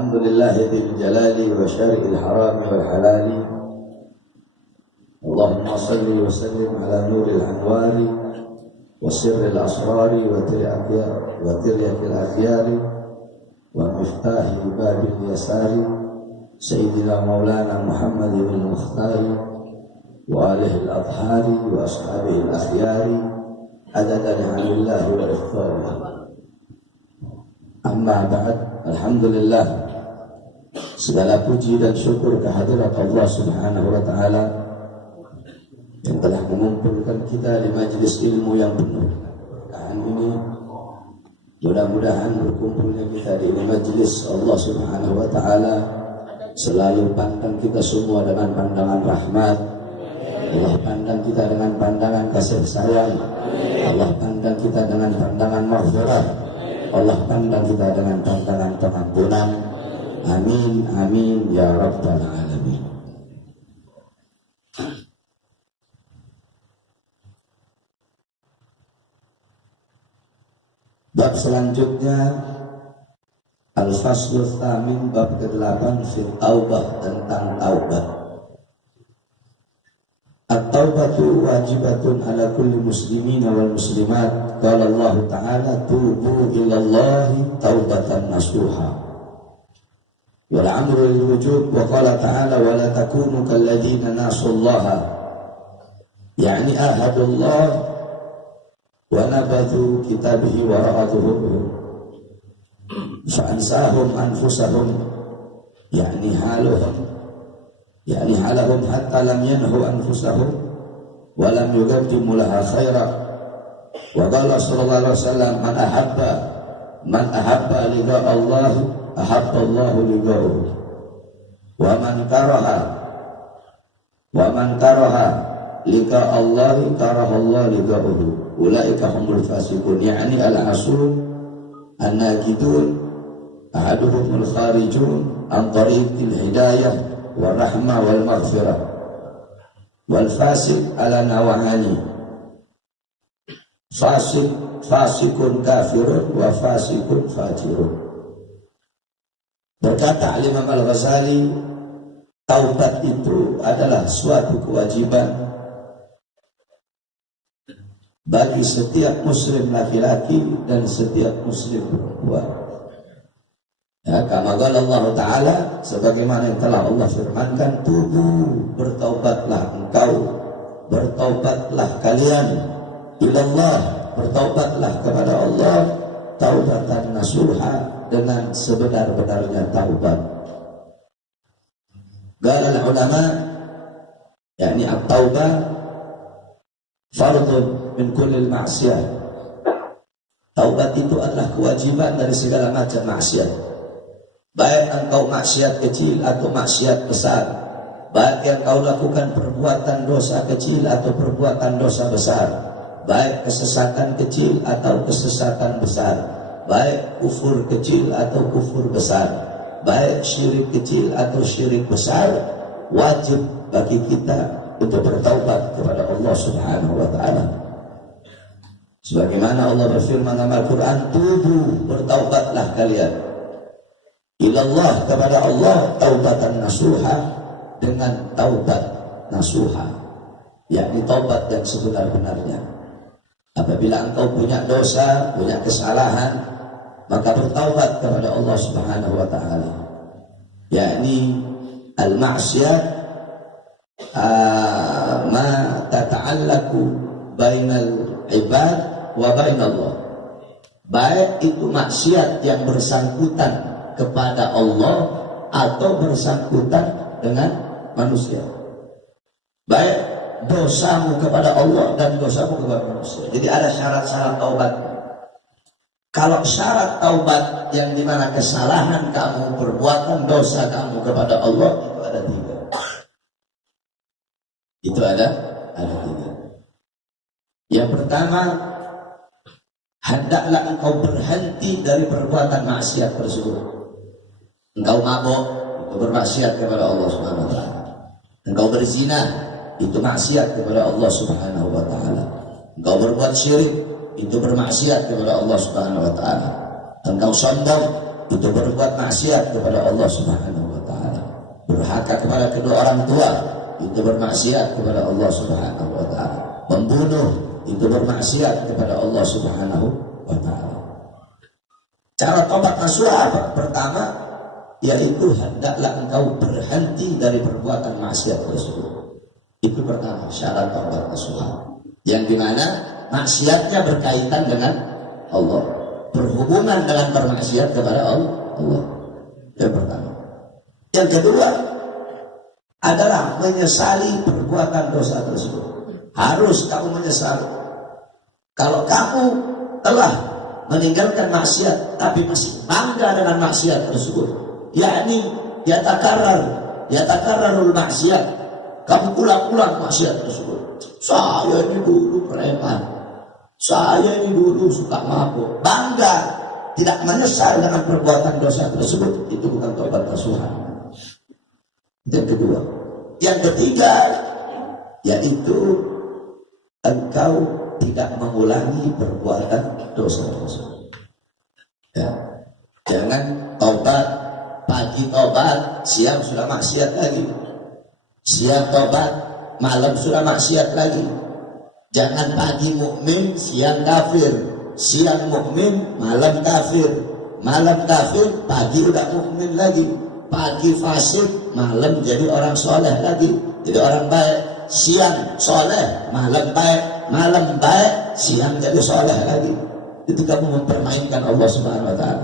الحمد لله ذي الجلال وشارع الحرام والحلال. اللهم صل وسلم على نور الأنوار وسر الأسرار وترية الأخيار ومفتاح باب اليسار سيدنا مولانا محمد بن المختار وآله الأطهار وأصحابه الأخيار عدد نعم الله وإفطاره. Amma ba'd, alhamdulillah, segala puji dan syukur kehadirat Allah Subhanahu wa Ta'ala yang telah mengumpulkan kita di majelis ilmu yang penuh. Dan ini mudah-mudahan berkumpulnya kita di majelis Allah Subhanahu wa Ta'ala selalu pandang kita semua dengan pandangan rahmat. Allah pandang kita dengan pandangan kasih sayang. Allah pandang kita dengan pandangan maghfirah. Allah pandang kita dengan pandangan pengampunan. Amin, amin, ya Rabbal Alamin. Bab selanjutnya Al-Faslul Tsamin, bab ke-8 fil taubah, tentang taubat. At-taubatu wajibatun ala kulli muslimin wal muslimat. Qala Allah Ta'ala tubu ilallahi taubatan nasuha. Wal amru lil wujub. Wa qala ta'ala wa la takunu kalladzina nasullaha, yani ahadullah wa nabathu kitabihi wa ra'atuhum fa'ansahum anfusahum, yani halahum hatta lam yanhu anfusahum wa lam yuqaddimu laha khaira. Wa qala sallallahu alaihi wasallam man ahabba liqa Allah ahabba Allah liqa'ahu wa man karaha liqa Allah karaha Allah liqa'ahu ulaika humul fasiqun, yani al-asul an-nakidun ahaduhumul kharijun an tariqil hidayah wal rahmah wal maghfirah. Wal fasik ala nawahani, fasikun kafirun wa fasikun fajirun. Berkata Imam Al-Ghazali, taubat itu adalah suatu kewajiban bagi setiap muslim laki-laki dan setiap muslim perempuan. Ya, kama qala Allah Ta'ala, sebagaimana yang telah Allah firmankan, tubu, bertaubatlah engkau, bertaubatlah kalian, ilallah, bertaubatlah kepada Allah, taubatan nasuha, dengan sebenar-benarnya taubat. Qala al-ulama, yakni at-taubah fardun min kulli ma'siyah. Taubat itu adalah kewajiban dari segala macam maksiat. Baik engkau maksiat kecil atau maksiat besar, baik yang kau lakukan perbuatan dosa kecil atau perbuatan dosa besar, baik kesesatan kecil atau kesesatan besar, baik kufur kecil atau kufur besar, baik syirik kecil atau syirik besar, wajib bagi kita untuk bertaubat kepada Allah Subhanahu wa Ta'ala. Sebagaimana Allah berfirman dalam Al-Quran, tubu, bertaubatlah kalian ilallah, kepada Allah, taubatan nasuha, dengan taubat nasuha, yakni taubat yang sebenar-benarnya. Apabila engkau punya dosa, punya kesalahan, maka bertaubat kepada Allah Subhanahu wa Ta'ala, yakni al-ma'siyat ma tata'allaku bainal ibad wa bainallah, baik itu maksiat yang bersangkutan kepada Allah atau bersangkutan dengan manusia, baik dosamu kepada Allah dan dosamu kepada manusia. Jadi ada syarat-syarat taubat. Kalau syarat taubat yang dimana kesalahan kamu, perbuatan dosa kamu kepada Allah, itu ada 3. Itu ada 3. Yang pertama, hendaklah engkau berhenti dari perbuatan maksiat tersebut. Engkau mabuk, itu bermaksiat kepada Allah Subhanahu wa Ta'ala. Engkau berzina, itu maksiat kepada Allah Subhanahu wa Ta'ala. Engkau berbuat syirik, itu bermaksiat kepada Allah Subhanahu wa Ta'ala. Engkau sombong, itu berbuat maksiat kepada Allah Subhanahu wa taala. Durhaka kepada kedua orang tua, itu bermaksiat kepada Allah Subhanahu wa taala. Membunuh, itu bermaksiat kepada Allah Subhanahu wa taala. Cara tobat nasuha pertama yaitu hendaklah engkau berhenti dari perbuatan maksiat tersebut. Itu pertama syarat tobat nasuha. Yang dimana maksiatnya berkaitan dengan Allah, berhubungan dengan bermaksiat kepada Allah. Yang pertama. Yang kedua adalah menyesali perbuatan dosa tersebut. Harus kamu menyesali. Kalau kamu telah meninggalkan maksiat tapi masih bangga dengan maksiat tersebut, yakni yatakarrarul maksiat, kamu ulang-ulang maksiat tersebut. Saya ini dulu preman, saya ini dulu suka mabuk, bangga, tidak menyesal dengan perbuatan dosa tersebut, itu bukan tobat nasuha. Yang kedua. Yang ketiga yaitu engkau tidak mengulangi perbuatan dosa tersebut. Ya. Jangan tobat, pagi tobat, siang sudah maksiat lagi. Siang tobat, malam sudah maksiat lagi. Jangan pagi mukmin, siang kafir. Siang mukmin, malam kafir. Malam kafir, pagi udah mukmin lagi. Pagi fasik, malam jadi orang soleh lagi. Jadi orang baik. Siang soleh, malam baik. Malam baik, siang jadi soleh lagi. Itu kamu mempermainkan Allah Subhanahu wa taala.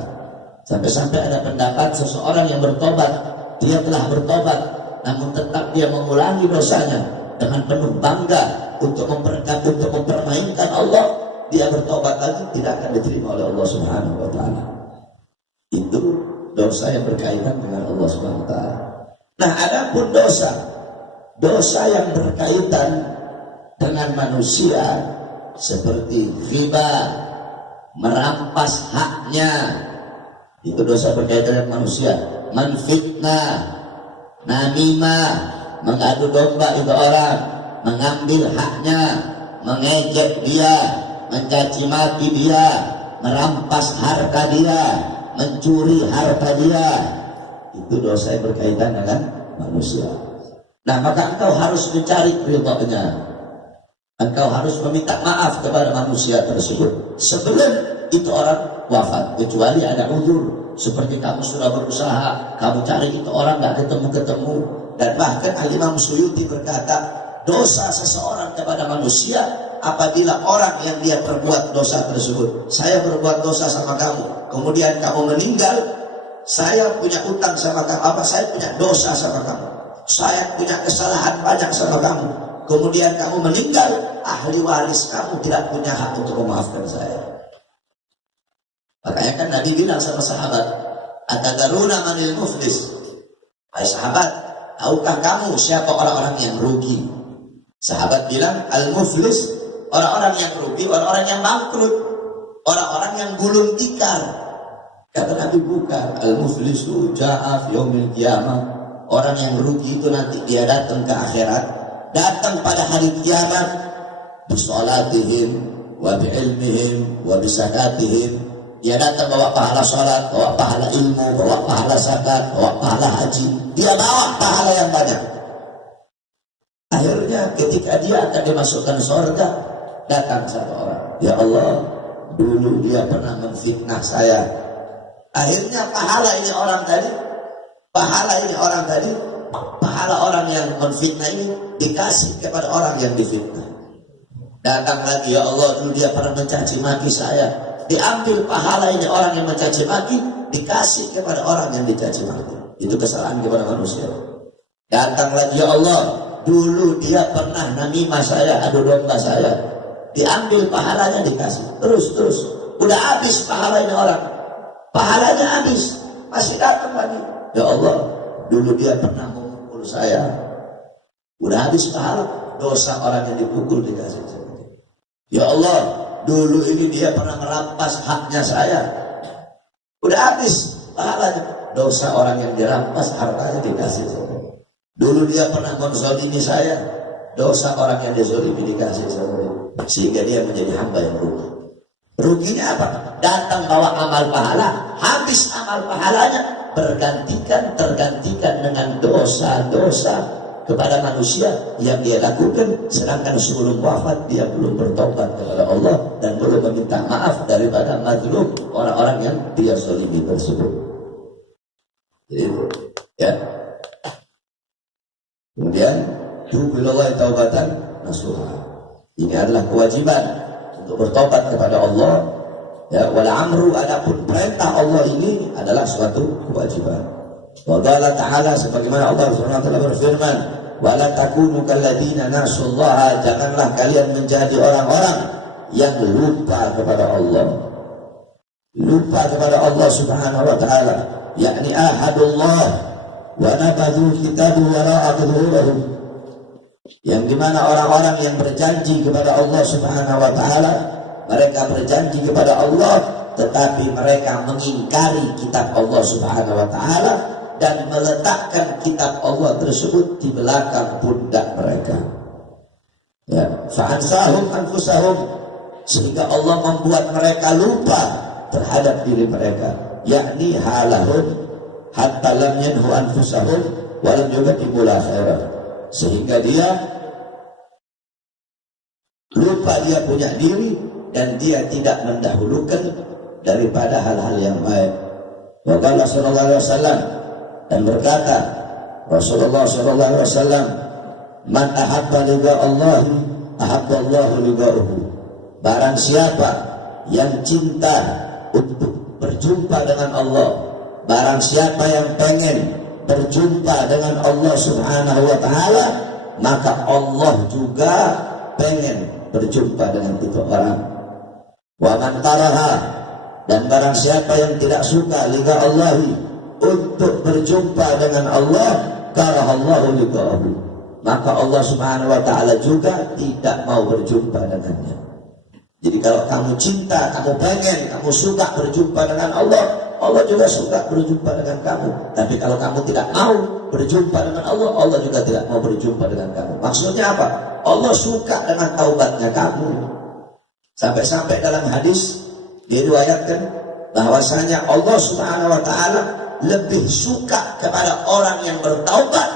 Sampai-sampai ada pendapat seseorang yang bertobat, dia telah bertobat, namun tetap dia mengulangi dosanya dengan penuh bangga untuk mempermainkan Allah, dia bertobat lagi, tidak akan diterima oleh Allah Subhanahu wa taala. Itu dosa yang berkaitan dengan Allah Subhanahu wa taala. Nah, adapun dosa yang berkaitan dengan manusia seperti riba, merampas haknya, itu dosa berkaitan dengan manusia. Menfitnah, namimah, mengadu domba itu orang, mengambil haknya, mengejek dia, mencaci maki dia, merampas harta dia, mencuri harta dia, itu dosa yang berkaitan dengan manusia. Nah, maka engkau harus mencari ridhonya. Engkau harus meminta maaf kepada manusia tersebut sebelum itu orang wafat, kecuali ada uzur, seperti kamu sudah berusaha, kamu cari itu orang nggak ketemu, dan bahkan Al-Imam Suyuti berkata, dosa seseorang kepada manusia apabila orang yang dia perbuat dosa tersebut, saya berbuat dosa sama kamu, kemudian kamu meninggal, saya punya utang sama kamu, saya punya dosa sama kamu, saya punya kesalahan banyak sama kamu, kemudian kamu meninggal, ahli waris kamu tidak punya hak untuk memaafkan saya. Makanya kan Nabi bilang sama sahabat, atadaruna manil muflis. Hai sahabat, tahukah kamu siapa orang-orang yang rugi? Sahabat bilang, al-muflis, orang-orang yang rugi, orang-orang yang bangkrut, orang-orang yang gulung tikar. Kata Nabi, bukan. Al-muflisu ja'a fi yaumil qiyamah. Orang yang rugi itu nanti dia datang ke akhirat, datang pada hari kiamat, bisolatihim, wa bi'ilmihim, wa bisakatihim. Dia datang bawa pahala sholat, bawa pahala ilmu, bawa pahala zakat, bawa pahala haji. Dia bawa pahala yang banyak. Akhirnya ketika dia akan dimasukkan surga, datang satu orang, ya Allah, dulu dia pernah menfitnah saya. Akhirnya pahala orang yang menfitnah ini dikasih kepada orang yang difitnah. Datang lagi, ya Allah, dulu dia pernah mencaci maki saya. Diambil pahala ini orang yang mencaci maki, dikasih kepada orang yang dicaci maki. Itu kesalahan kepada manusia. Datang lagi, ya Allah, dulu dia pernah namimah saya, adu domba saya. Diambil pahalanya, dikasih. Terus. Udah habis pahala ini orang. Pahalanya habis. Masih datang lagi. Ya Allah, dulu dia pernah memukul saya. Udah habis pahala. Dosa orang yang dipukul dikasih. Ya Allah, dulu ini dia pernah merampas haknya saya. Udah habis pahalanya. Dosa orang yang dirampas hartanya dikasih. Dulu dia pernah menzalimi saya. Dosa orang yang dizalimi dikasih. Sehingga dia menjadi hamba yang rugi. Ruginya apa? Datang bawa amal pahala, habis amal pahalanya tergantikan dengan dosa-dosa kepada manusia yang dia lakukan, sedangkan sebelum wafat dia belum bertobat kepada Allah dan belum meminta maaf daripada mazlum, orang-orang yang dia zalimi tersebut. Itu, ya. Kemudian tubillahi taubatan nasuha. Ini adalah kewajiban untuk bertobat kepada Allah. Ya, wal amru, adapun perintah Allah ini adalah suatu kewajiban. Wa qala ta'ala, sebagaimana Allah Subhanahu wa taala berfirman, wala takunu kalladzina nasullaha, janganlah kalian menjadi orang-orang yang lupa kepada Allah. Lupa kepada Allah Subhanahu wa taala, yakni ahadullah wa nabadhu kitabu wara'a dhuhurihim, yang dimana orang-orang yang berjanji kepada Allah Subhanahu wa taala, mereka berjanji kepada Allah tetapi mereka mengingkari kitab Allah Subhanahu wa taala dan meletakkan kitab Allah tersebut di belakang pundak mereka. Ya, fa'ansahum anfusahum, sehingga Allah membuat mereka lupa terhadap diri mereka, yakni halahum hatta lam yanhu anfusahum wa lam yuqaddimu khairan, sehingga dia lupa dia punya diri dan dia tidak mendahulukan daripada hal-hal yang baik. Wa qala sallallahu alaihi wasallam, dan berkata Rasulullah sallallahu alaihi wasallam, man ahabba liqa Allah ahabba Allah liqa'uhu, barang siapa yang cinta untuk berjumpa dengan Allah, barang siapa yang pengen berjumpa dengan Allah Subhanahu wa taala, maka Allah juga pengen berjumpa dengan itu orang. Wa man taraha, dan barang siapa yang tidak suka liqa Allah, untuk berjumpa dengan Allah, karahallahu liqa'ahu, maka Allah Subhanahu wa taala juga tidak mau berjumpa dengannya. Jadi kalau kamu cinta, kamu pengen, kamu suka berjumpa dengan Allah, Allah juga suka berjumpa dengan kamu. Tapi kalau kamu tidak mau berjumpa dengan Allah, Allah juga tidak mau berjumpa dengan kamu. Maksudnya apa? Allah suka dengan taubatnya kamu. Sampai-sampai dalam hadis diriwayatkan bahwasanya Allah Subhanahu wa taala lebih suka kepada orang yang bertaubat.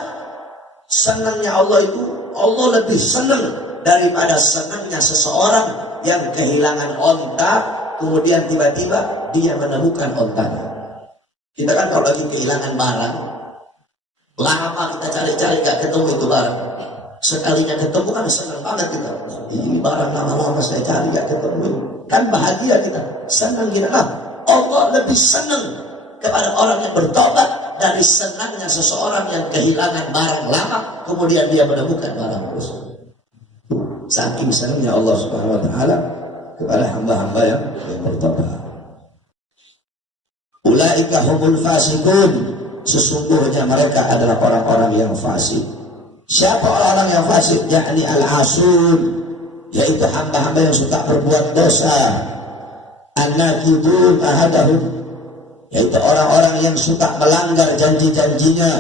Senangnya Allah itu, Allah lebih senang daripada senangnya seseorang yang kehilangan onta, kemudian tiba-tiba dia menemukan ontanya. Kita kan kalau lagi kehilangan barang, lama kita cari-cari gak ketemu itu barang. Sekalinya ketemu kan senang banget kita. Ini barang lama-lama saya cari gak ketemu, kan bahagia kita, senang kita. Nah, Allah lebih senang kepada orang yang bertobat dari senangnya seseorang yang kehilangan barang lama kemudian dia menemukan barang tersebut. Saking senangnya Allah Subhanahu wa taala kepada hamba-hamba yang bertobat. Ulaika humul fasiqun, sesungguhnya mereka adalah orang-orang yang fasik. Siapa orang-orang yang fasik? Yakni al-asun, yaitu hamba-hamba yang suka berbuat dosa. An-nakidun ahadahum, yaitu orang-orang yang suka melanggar janji-janjinya.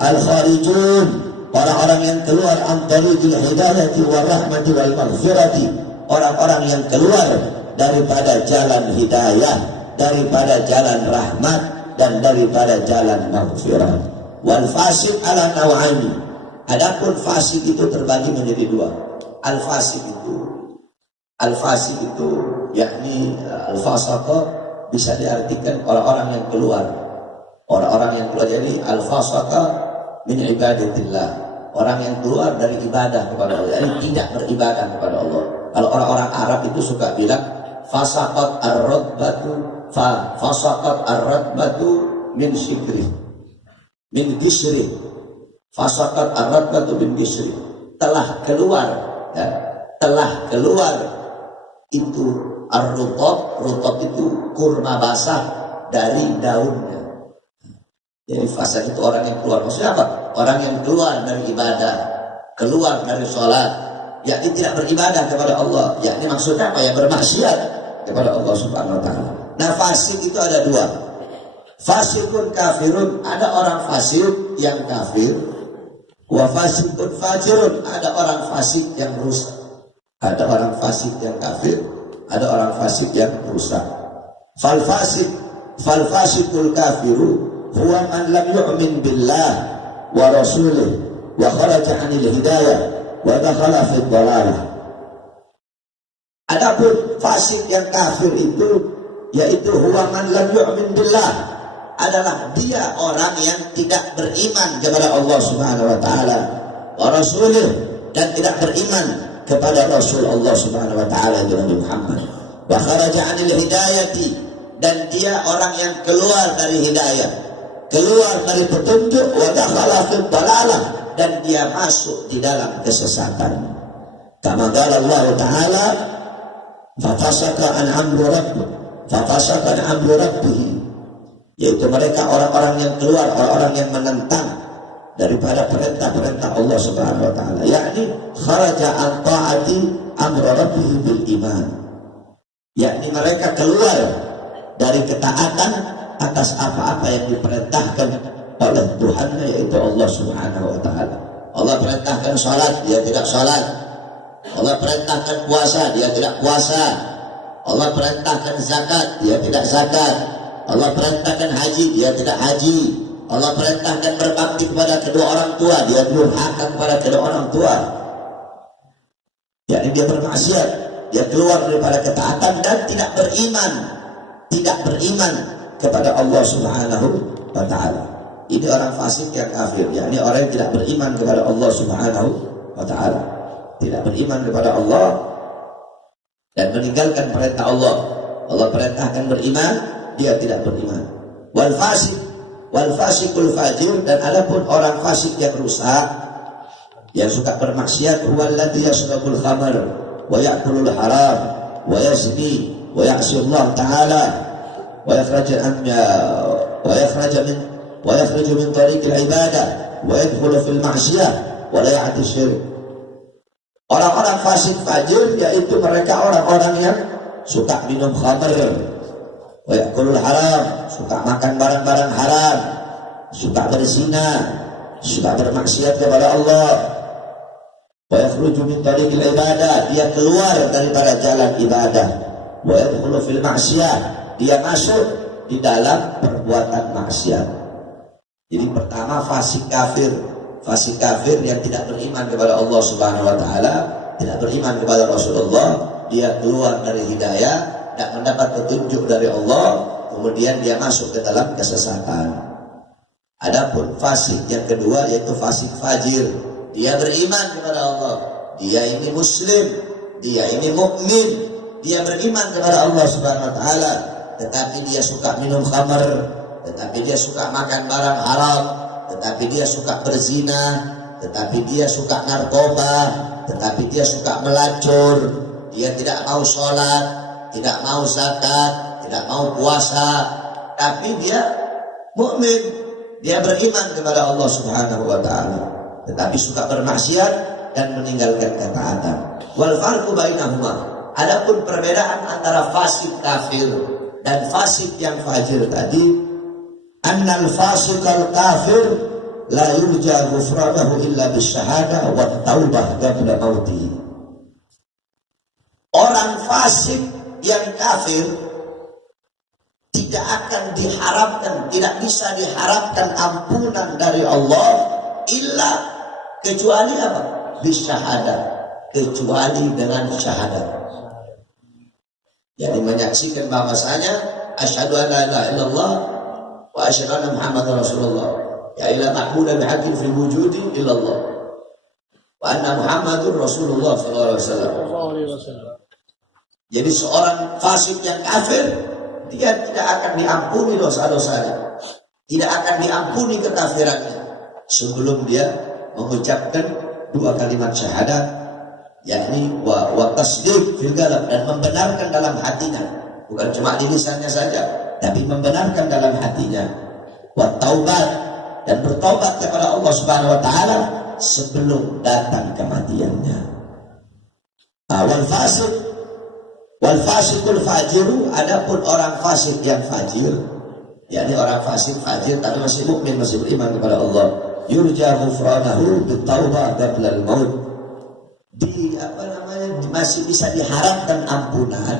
Al-kharijun, orang-orang yang keluar antara hidayati wa rahmati wal maghfirati, orang-orang yang keluar daripada jalan hidayah, daripada jalan rahmat, dan daripada jalan maghfirah. Wal fasik ala naw'aini, adapun fasik itu terbagi menjadi dua. Al-fasik itu yakni al-fasaqa bisa diartikan orang-orang yang keluar. Orang-orang yang keluar, jadi al-fasaqa min ibadatillah, orang yang keluar dari ibadah kepada Allah, jadi tidak beribadah kepada Allah. Kalau orang-orang Arab itu suka bilang fasaqat ar-radbatu fasaqat ar-radbatu min shibri min gisri, fasaqat ar-radbatu min gisri, telah keluar, ya, telah keluar itu ar-rutab, rutab itu kurma basah dari daunnya. Jadi fasa itu orang yang keluar. Maksudnya apa? Orang yang keluar dari ibadah, keluar dari sholat, yakni tidak beribadah kepada Allah. Yakni maksudnya apa? Ya bermaksiat kepada Allah Subhanahu wa taala. Nah, fasik itu ada dua. Fasikun kafirun, ada orang fasik yang kafir. Wa fasikun fajirun, ada orang fasik yang rusak. Ada orang fasik yang kafir, ada orang fasik yang rusak. Fal fasikul kafiru huwa man lam yu'min billah wa rasulih wa kharaja 'anil hidayah wa dakhala fi dhalalah. Adapun fasik yang kafir itu yaitu huwa man lam yu'min billah, adalah dia orang yang tidak beriman kepada Allah Subhanahu wa taala wa rasulih, dan tidak beriman kepada Rasul Allah Subhanahu wa taala Nabi Muhammad. Wa kharaja 'anil hidayati, dan dia orang yang keluar dari hidayah, keluar dari petunjuk, wa dakhala fi dhalalah, dan dia masuk di dalam kesesatan. Kama qala Allah taala fafasaka an amri rabbih, yaitu mereka orang-orang yang keluar, orang-orang yang menentang daripada perintah-perintah Allah Subhanahu wa taala, yakni kharaja an ta'ati amri rabbih bil iman, yakni mereka keluar dari ketaatan atas apa-apa yang diperintahkan oleh Tuhannya, yaitu Allah Subhanahu wa taala. Allah perintahkan salat, dia tidak salat. Allah perintahkan puasa, dia tidak puasa. Allah perintahkan zakat, dia tidak zakat. Allah perintahkan haji, dia tidak haji. Allah perintahkan berbakti kepada kedua orang tua, dia durhaka kepada kedua orang tua. Jadi dia bermaksiat, dia keluar daripada ketaatan dan tidak beriman kepada Allah Subhanahu wa taala. Ini orang fasik yang kafir, yakni orang yang tidak beriman kepada Allah Subhanahu wa taala. Tidak beriman kepada Allah dan meninggalkan perintah Allah. Allah perintahkan beriman, dia tidak beriman. Wal fasikul fajir, dan adapun orang fasik yang rusak, yang suka bermaksiat, huwallazi yashrabul khamr wa ya'kulul haram wa yazni wa ya'si Allah taala wa yakhruju min tariqil ibadah wa yadkhulu fil ma'siyah wa la ya'ti syirik. Orang-orang fasik fajir yaitu mereka orang-orang yang suka minum khamr, wa ya'kulul haram, suka makan barang-barang haram, suka berzina, suka bermaksiat kepada Allah. Wa yakhruju min tariqil ibadah, dia keluar daripada jalan ibadah. Wa yadkhulu fil ma'siyah, dia masuk di dalam perbuatan maksiat. Jadi pertama fasik kafir yang tidak beriman kepada Allah Subhanahu wa taala, tidak beriman kepada Rasulullah, dia keluar dari hidayah, tidak mendapat petunjuk dari Allah, kemudian dia masuk ke dalam kesesatan. Adapun fasik yang kedua yaitu fasik fajir, dia beriman kepada Allah, dia ini muslim, dia ini mukmin, dia beriman kepada Allah Subhanahu wa taala, tetapi dia suka minum khamr, tetapi dia suka makan barang haram, tetapi dia suka berzina, tetapi dia suka narkoba, tetapi dia suka melacur, dia tidak mau sholat, tidak mau zakat, tidak mau puasa, tapi dia mukmin, dia beriman kepada Allah Subhanahu wa taala, tetapi suka bermaksiat dan meninggalkan ketaatan. Wal farqu bainahuma, adapun perbedaan antara fasik kafir dan fasik yang fajir tadi, annal fasikal kafir la yurja ghufranahu illa bisyahada wa taubah qabla mautih. Orang fasik yang kafir tidak akan diharapkan, tidak bisa diharapkan ampunan dari Allah illa, kecuali apa? Bisyahada, kecuali dengan syahadat. Jadi menyaksikan bahwasanya asyhadu an la ilaha illallah wa asyhadu anna Muhammadar Rasulullah, ya ila ma'budu bihaqqin fil wujudi illallah wa anna Muhammadur Rasulullah sallallahu alaihi wasallam. Jadi seorang fasik yang kafir, dia tidak akan diampuni dosa-dosanya, tidak akan diampuni kekafirannya sebelum dia mengucapkan dua kalimat syahadat, yakni wa tasdiq fil qalb, dan membenarkan dalam hatinya, bukan cuma di lisannya saja, tapi membenarkan dalam hatinya. Wa taubat, dan bertobat kepada Allah Subhanahu wa taala sebelum datang kematiannya. Wal fasikul fajiru, adapun orang fasik yang fajir, yakni orang fasik fajir tapi masih mukmin, masih beriman kepada Allah, yurja ghufranahu bitaubah qabla al-maut, masih bisa diharapkan ampunan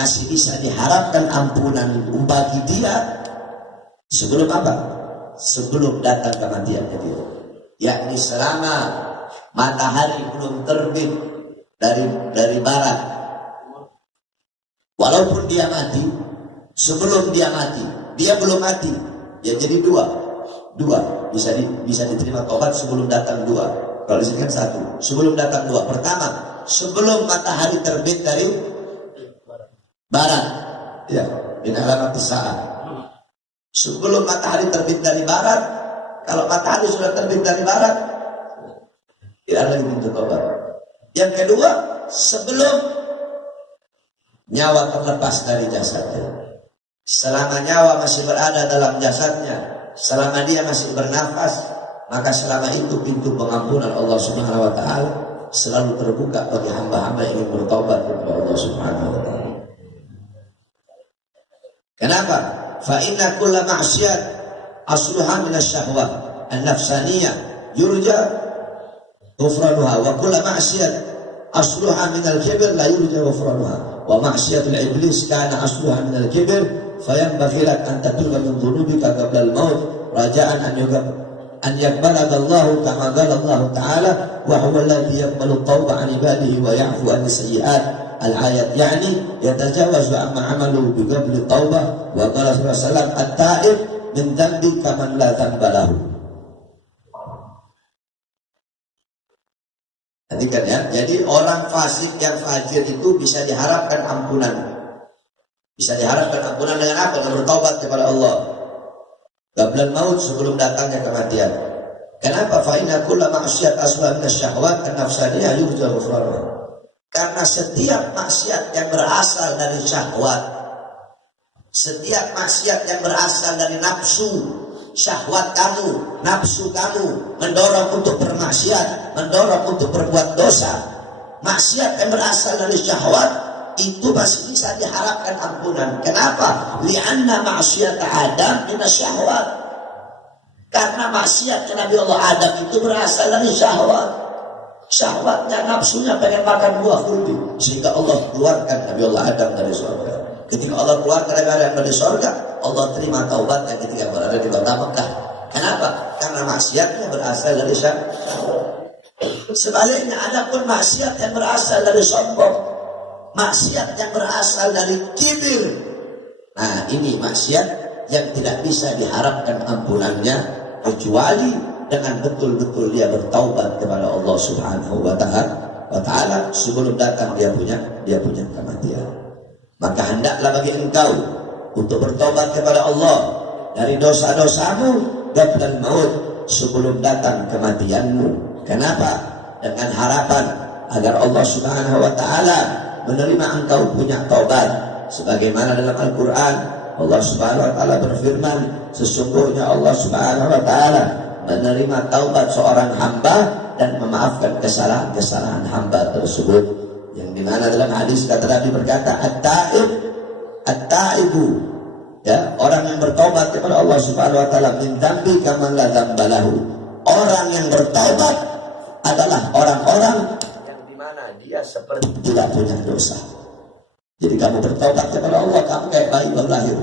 masih bisa diharapkan ampunan bagi dia sebelum apa? Sebelum datang kematiannya dia. Yakni selama matahari belum terbit dari barat. Walaupun dia mati, sebelum dia mati, dia belum mati. Ya jadi dua bisa diterima tobat sebelum datang dua. Kalau di sini kan satu. Sebelum datang dua. Pertama, sebelum matahari terbit dari barat. Ya, min alamat saat. Sebelum matahari terbit dari barat, kalau matahari sudah terbit dari barat, tidak lagi pintu tobat. Yang kedua, sebelum nyawa terlepas dari jasadnya. Selama nyawa masih berada dalam jasadnya, selama dia masih bernafas, maka selama itu pintu pengampunan Allah Subhanahu wa taala selalu terbuka bagi hamba-hamba yang ingin bertobat kepada Allah Subhanahu wa taala. Kenapa? Fa inna kulla ma'siyat asluha min asy-syahwah an-nafsaniyah yurja ghufranuha wa kulla ma'siyat asluha min al-kibr la yurja ghufranuha wa ma'siyatul iblis kana asluha min al-kibr fayanbaghi lak an tatuba min dhunubika qabla al-maut raja'an an yaqbalaka Allah kama qala Allah ta'ala wa huwa alladhi yaqbalu at-tawba 'an ibadihi wa ya'fu 'an as-sayyi'at al-ayat yani yatajawazu amma 'amalu bi qabli at-taubah wa qala sallallahu alaihi wasallam at-ta'ib min dhanbi kaman la dhanba lahu. Perhatikan ya, jadi orang fasik yang fajir itu bisa diharapkan ampunan. Bisa diharapkan ampunan dengan apa? Dengan bertaubat kepada Allah. Qablal maut, sebelum datangnya kematian. Kenapa? Fa inna kulla ma'siyat asla min asy-syahwat an-nafsaniyah yurja ghufranuha. Karena setiap maksiat yang berasal dari syahwat, setiap maksiat yang berasal dari nafsu, syahwat kamu, nafsu kamu mendorong untuk bermaksiat, mendorong untuk berbuat dosa. Maksiat yang berasal dari syahwat itu masih bisa diharapkan ampunan. Kenapa? Li'anna maksiat Adam min syahwat. Karena maksiat Nabi Allah Adam itu berasal dari syahwat. Syahwatnya, nafsunya pengen makan buah kurdi, sehingga Allah keluarkan Nabi Allah Adam dari surga. Ketika Allah keluarkan Nabi Adam dari surga, Allah terima taubatnya ketika berada di kota Mekah. Kenapa? Karena maksiatnya berasal dari syahwat. Sebaliknya, ada pun maksiat yang berasal dari sombong, maksiat yang berasal dari kibir. Nah, ini maksiat yang tidak bisa diharapkan ampunannya kecuali dengan betul-betul dia bertaubat kepada Allah Subhanahu wa taala sebelum datang dia punya kematian. Maka hendaklah bagi engkau untuk bertaubat kepada Allah dari dosa-dosamu qablal maut, sebelum datang kematianmu. Kenapa? Dengan harapan agar Allah Subhanahu wa taala menerima engkau punya taubat. Sebagaimana dalam Al-Qur'an Allah Subhanahu wa taala berfirman, sesungguhnya Allah Subhanahu wa taala menerima taubat seorang hamba dan memaafkan kesalahan-kesalahan hamba tersebut. Yang dimana dalam hadis kata Nabi berkata, at-taibu, ya, orang yang bertaubat kepada Allah Subhanahu wa taala min dzambi kaman la dzamba lahu. Orang yang bertaubat adalah orang-orang yang dimana dia seperti tidak punya dosa. Jadi kamu bertaubat kepada Allah, kamu kayak bayi baru lahir,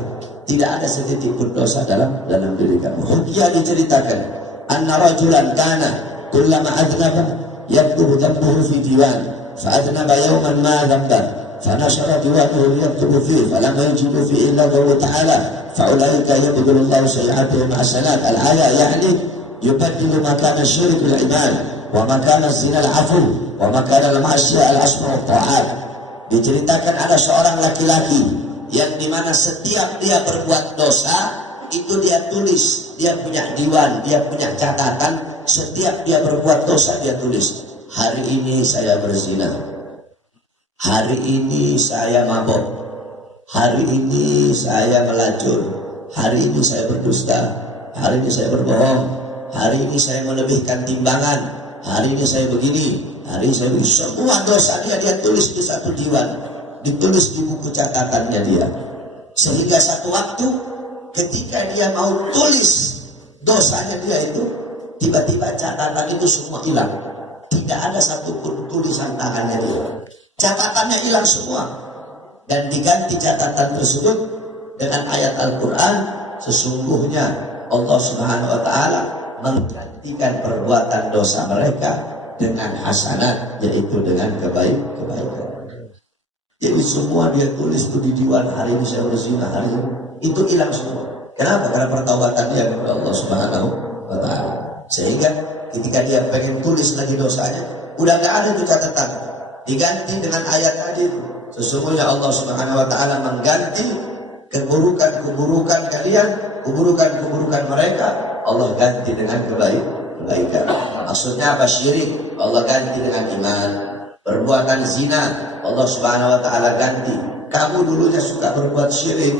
tidak ada sedikit pun dosa dalam diri kamu. Dia diceritakan, anna rajulan kana kullama adnaba yaktubu dhanbahu fi diwan fa adnaba yawman ma dhanba fa nashara diwanuhu yaktubu fihi falamma yajidu fihi illa Allah ta'ala fa ulaika yabdulu Allah sayi'atihim hasanat. Al-ayah yani yubaddilu makana syirik al-iman wa makana zina al-afu wa makana al-ma'siyah al-asma wa ta'at. Diceritakan ada seorang laki-laki yang dimana setiap dia berbuat dosa itu dia tulis, dia punya diwan, dia punya catatan. Setiap dia berbuat dosa dia tulis, hari ini saya berzina, hari ini saya mabok, hari ini saya melacur, hari ini saya berdusta, hari ini saya berbohong, hari ini saya melebihkan timbangan, hari ini saya begini, hari ini saya begini. Semua dosa dia tulis di satu diwan, ditulis di buku catatannya dia. Sehingga satu waktu ketika dia mau tulis dosanya dia itu, tiba-tiba catatan itu semua hilang. Tidak ada satupun tulisan tangannya dia. Catatannya hilang semua. dan diganti catatan tersebut dengan ayat Al-Quran. Sesungguhnya Allah Subhanahu wa Ta'ala menggantikan perbuatan dosa mereka dengan hasanat, yaitu dengan kebaikan. Jadi semua dia tulis itu di diwan, hari ini saya berzina, hari ini itu hilang semua. Kenapa? Karena pertobatan dia kepada Allah Subhanahu wa Ta'ala. Sehingga ketika dia pengen tulis lagi dosanya, udah gak ada itu catatan, diganti dengan ayat tadi. Sesungguhnya Allah Subhanahu wa Ta'ala mengganti keburukan kalian, keburukan mereka, Allah ganti dengan kebaikan. Maksudnya apa? Syirik, Allah ganti dengan iman. Perbuatan zina, Allah Subhanahu wa Ta'ala ganti. Kamu dulunya suka berbuat syirik,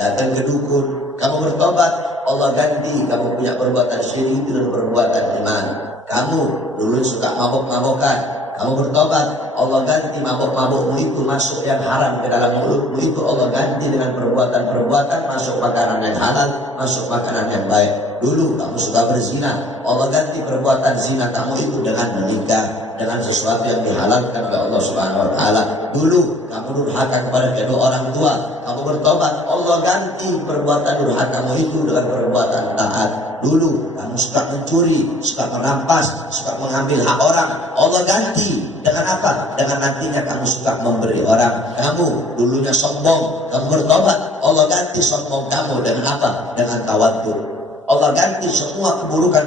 datang ke dukun, kamu bertobat, Allah ganti kamu punya perbuatan syirik dan perbuatan iman. Kamu dulu suka mabok-mabokan, kamu bertobat, Allah ganti mabok-mabokmu itu masuk yang haram ke dalam mulutmu itu, Allah ganti dengan perbuatan-perbuatan masuk makanan yang halal, masuk makanan yang baik. Dulu kamu suka berzina, Allah ganti perbuatan zina kamu itu dengan menikah, dengan sesuatu yang dihalalkan oleh Allah Subhanahu wa Ta'ala. Dulu kamu durhaka kepada kedua orang tua, kamu bertobat, Allah ganti perbuatan durhakamu itu dengan perbuatan taat. Dulu kamu suka mencuri, suka merampas, suka mengambil hak orang, Allah ganti dengan apa? Dengan nantinya kamu suka memberi orang. Kamu dulunya sombong, kamu bertobat, Allah ganti sombong kamu dengan apa? Dengan tawadhu. Allah ganti semua keburukan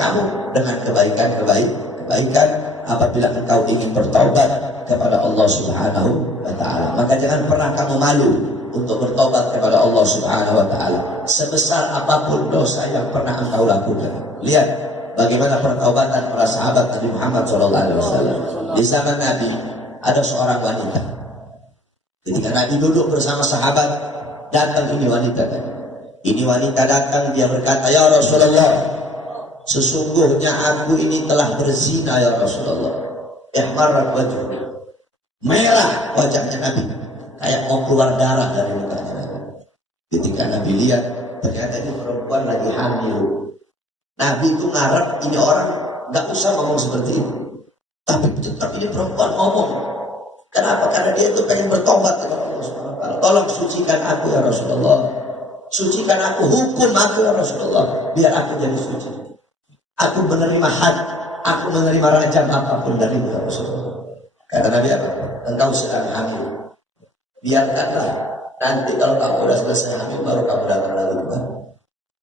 kamu dengan kebaikan apabila engkau ingin bertaubat kepada Allah Subhanahu wa Ta'ala. Maka jangan pernah kamu malu untuk bertobat kepada Allah Subhanahu wa Ta'ala, sebesar apapun dosa yang pernah engkau lakukan. Lihat bagaimana pertaubatan para sahabat Nabi Muhammad SAW. Di zaman Nabi ada seorang wanita. Ketika Nabi duduk bersama sahabat, datang ini wanita tadi. Ini wanita datang, dia berkata, "Ya Rasulullah, sesungguhnya aku ini telah berzina ya Rasulullah." Ihmarrat wajhnya, merah wajahnya Nabi, kayak mau keluar darah dari mukanya Nabi. Ketika Nabi lihat, ternyata ini perempuan lagi hamil. Nabi itu ngarep ini orang nggak usah ngomong seperti ini, tapi tetap ini perempuan ngomong. Kenapa? Karena dia itu pengen bertobat kepada Allah Subhanahu wa Ta'ala. Tolong sucikan aku ya Rasulullah. Sucikan aku, hukum aku ya Rasulullah, biar aku jadi suci. Aku menerima had, aku menerima rajam apapun dari ya Rasulullah. Kata Nabi apa? Engkau sedang hamil, biarkanlah nanti kalau kamu sudah selesai hamil baru kamu datang lagi Tuhan.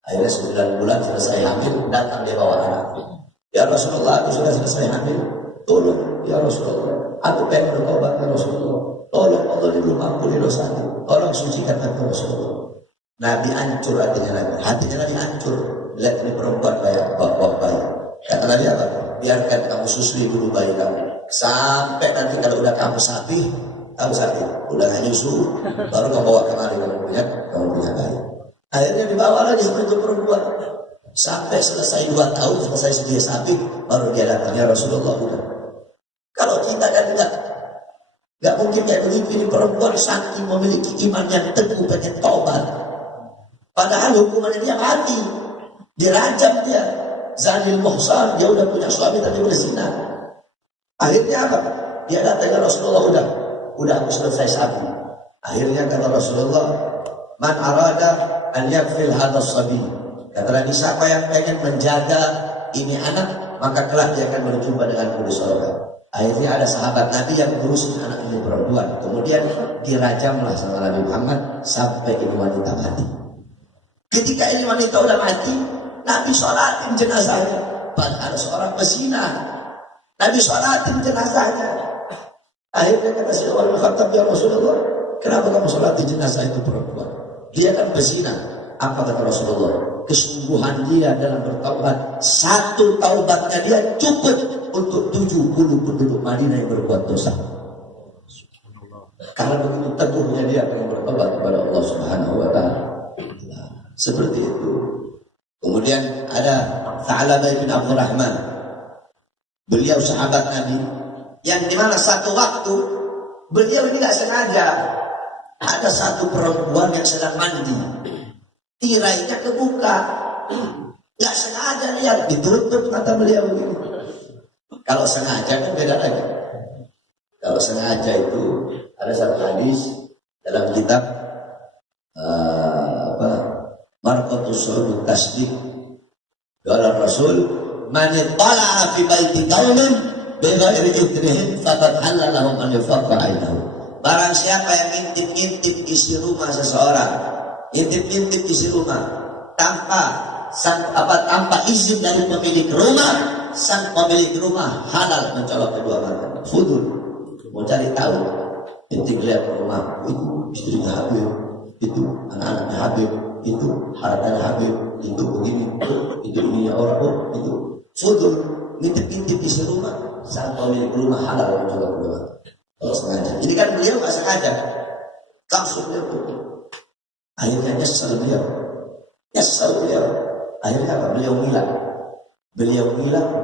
Akhirnya 9 bulan selesai hamil, datang dia bawa anak. Ya Rasulullah, aku sudah selesai hamil, tolong ya Rasulullah, aku pengen bertobat ya Rasulullah, tolong Allah dulu ampuni dosaku, tolong sucikan aku Rasulullah. Nabi hancur hatinya Nabi hancur. Lihat ini perempuan bawa bayi. Kata Nabi apa? Biarkan kamu susui dulu bayi kamu, sampai nanti kalau udah kamu sapi, udah gak nyusu, baru kamu bawa kemari kamu punya bayi. Akhirnya dibawa lagi sama itu perempuan, sampai selesai 2 tahun, selesai sedia sapi, baru dia datangnya Rasulullah. Udah. Kalau kita kan nggak mungkin kayak begitu. Ini perempuan saking memiliki iman yang teguh, pengen taubat. Padahal hukumannya dia mati, dirajam dia, zanil muhsan, dia udah punya suami tapi berzina. Akhirnya apa? Dia datang ke Rasulullah, udah aku selesai sapi. Akhirnya kata Rasulullah, man arada an yakfil hadas sabi. Kata Nabi, siapa yang pengen menjaga ini anak, maka kelak dia akan berjumpa dengan di surga. Akhirnya ada sahabat Nabi yang ngurusin anak ini perempuan, kemudian dirajamlah sama Nabi Muhammad sampai ini wanita mati. Ketika ini wanita udah mati, Nabi sholatin jenazahnya. Padahal seorang pezina, Nabi sholatin jenazahnya. Akhirnya kata si Umar bin Khattab, "Ya Rasulullah, kenapa kamu sholatin jenazah itu perempuan? Dia kan pezina." Apa kata Rasulullah? Kesungguhan dia dalam bertaubat, satu taubatnya dia cukup untuk 70 penduduk Madinah yang berbuat dosa. Karena begitu teguhnya dia pengen bertobat kepada Allah Subhanahu wa Ta'ala. Seperti itu. Kemudian ada Tha'labah bin Abdurrahman. Beliau sahabat Nabi yang dimana satu waktu beliau ini tidak sengaja, ada satu perempuan yang sedang mandi, tirainya kebuka, nggak sengaja lihat, ditutup kata beliau begini. Kalau sengaja kan beda lagi. Kalau sengaja itu ada satu hadis dalam kitab Marqatus Su'ud Tasdiq qala Rasul man tala'a fi baiti qaumin bighairi idrihim faqad halal lahum an yafaqqa ainahu. Barang siapa yang ngintip-ngintip isi rumah seseorang, ngintip-ngintip isi rumah tanpa izin dari pemilik rumah, sang pemilik rumah halal mencolok kedua mata. Fudul, mau cari tahu, ngintip lihat rumah, itu istrinya Habib, itu anak-anaknya Habib, itu hartanya Habib, itu begini, itu ininya orang, itu fudul, ngintip-ngintip isi rumah, sang pemilik rumah halal mencolok kedua mata. Kalau sengaja, ini kan beliau nggak sengaja, langsung beliau tutup. Akhirnya nyesel beliau. Akhirnya apa? Beliau ngilang,